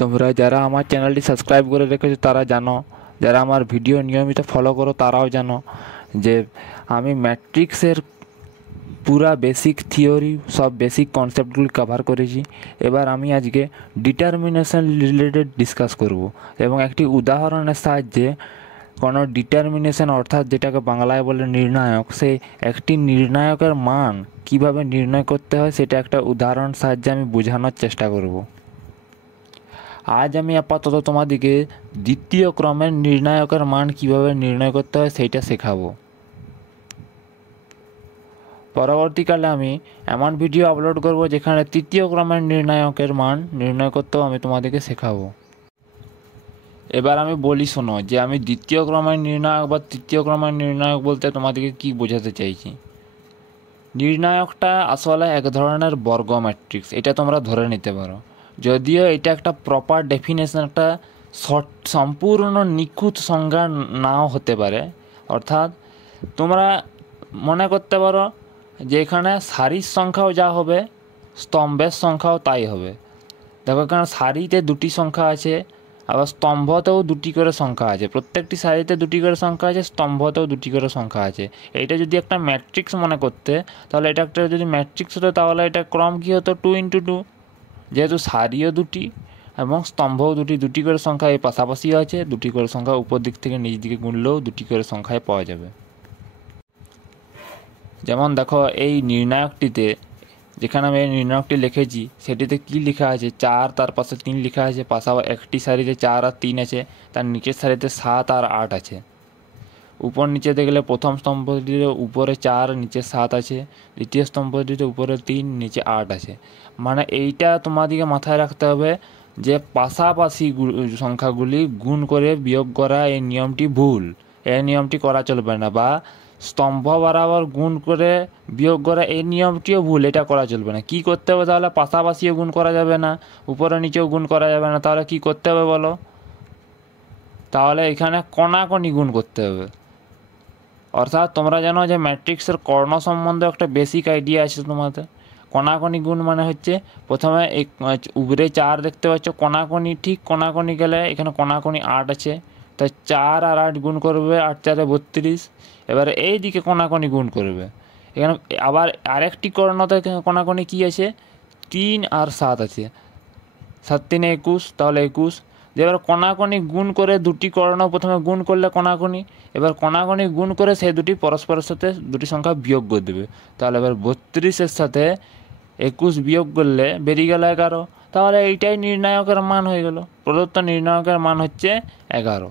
তোমরা যারা আমার চ্যানেলটি সাবস্ক্রাইব করে রেখেছো তারা জানো, যারা আমার ভিডিও নিয়মিত ফলো করো তারাও জানো যে আমি ম্যাট্রিক্সের পুরা বেসিক থিওরি, সব বেসিক কনসেপ্টগুলি কভার করেছি। এবার আমি আজকে ডিটারমিনেশন রিলেটেড ডিসকাস করব এবং একটি উদাহরণের সাহায্যে কোনো ডিটারমিনেশন অর্থাৎ যেটাকে বাংলায় বলে নির্ণায়ক, সেই একটি নির্ণায়কের মান কিভাবে নির্ণয় করতে হয় সেটা একটা উদাহরণ সাহায্যে আমি বোঝানোর চেষ্টা করব। আজ আমি আপাতত তোমাদেরকে দ্বিতীয় ক্রমের নির্ণায়কের মান কিভাবে নির্ণয় করতে হয় সেইটা শেখাবো। পরবর্তীকালে আমি এমন ভিডিও আপলোড করব যেখানে তৃতীয় ক্রমের নির্ণায়কের মান নির্ণয় করতেও আমি তোমাদেরকে শেখাবো। এবার আমি বলি শোনো যে আমি দ্বিতীয় ক্রমের নির্ণায়ক বা তৃতীয় ক্রমের নির্ণায়ক বলতে তোমাদেরকে কি বোঝাতে চাইছি। নির্ণায়কটা আসলে এক ধরনের বর্গ ম্যাট্রিক্স, এটা তোমরা ধরে নিতে পারো। যদিও এটা একটা প্রপার ডেফিনেশন, একটা সম্পূর্ণ নিখুঁত সংজ্ঞা নাও হতে পারে। অর্থাৎ তোমরা মনে করতে পারো যে এখানে সারির সংখ্যাও যা হবে স্তম্ভের সংখ্যাও তাই হবে। দেখো এখানে সারিতে দুটি সংখ্যা আছে, আবার স্তম্ভতেও দুটি করে সংখ্যা আছে। প্রত্যেকটি সারিতে দুটি করে সংখ্যা আছে, স্তম্ভতেও দুটি করে সংখ্যা আছে। এইটা যদি একটা ম্যাট্রিক্স মনে করতে, তাহলে এটা একটা যদি ম্যাট্রিক্স হতো তাহলে এটা ক্রম কী হতো 2x2। যেহেতু সারিও দুটি এবং স্তম্ভও দুটি, দুটি করে সংখ্যা এই পাশাপাশিও আছে, দুটি করে সংখ্যা উপর দিক থেকে নিচ দিকে গুনলেও দুটি করে সংখ্যায় পাওয়া যাবে। যেমন দেখো এই নির্ণায়কটিতে, যেখানে আমি এই নির্ণায়কটি লিখেছি সেটিতে কি লেখা আছে 4, তার পাশে 3 লেখা আছে। পাশাপাশি একটি সারিতে 4 আর 3 আছে, তার নিচের সারিতে 7 আর 8 আছে। উপর নিচে দেখলে প্রথম স্তম্ভটিতে উপরে 4 নিচে 7 আছে, দ্বিতীয় স্তম্ভটিতে উপরে 3 নিচে 8 আছে। মানে এইটা তোমাদেরকে মাথায় রাখতে হবে যে পাশাপাশি সংখ্যাগুলি গুণ করে বিয়োগ করা এই নিয়মটি ভুল, এই নিয়মটি করা চলবে না। বা স্তম্ভ বরাবর গুণ করে বিয়োগ করা এই নিয়মটিও ভুল, এটা করা চলবে না। কি করতে হবে তাহলে? পাশাপাশিও গুণ করা যাবে না, উপরে নিচেও গুণ করা যাবে না। তাহলে কি করতে হবে বলো? তাহলে এখানে কণাকণি গুণ করতে হবে। অর্থাৎ তোমরা জানো যে ম্যাট্রিক্সের কর্ণ সম্বন্ধে একটা বেসিক আইডিয়া আছে তোমাদের। কণাকণি গুণ মানে হচ্ছে প্রথমে উপরে 4 দেখতে পাচ্ছ, কণাকণি ঠিক কণাকণি গেলে এখানে কণাকণি 8 আছে, তাই 4 আর 8 গুণ করবে, 8 4 32। এবারে এই দিকে কণাকণি গুণ করবে। এখানে আবার আরেকটি কর্ণতে কণাকণি কী আছে? 3 আর 7 আছে, 7 3 21, তাহলে 21। এবার কণাকণি গুণ করে দুটি কর্ণ প্রথমে গুণ করলে কণাকণি, এবার কণাকণি গুণ করে সেই দুটি পরস্পরের সাথে দুটি সংখ্যা বিয়োগ করে দেবে। তাহলে এবার 32-এর সাথে 21 বিয়োগ করলে বেরিয়ে গেল 11। তাহলে এইটাই নির্ণায়কের মান হয়ে গেল। প্রদত্ত নির্ণায়কের মান হচ্ছে 11।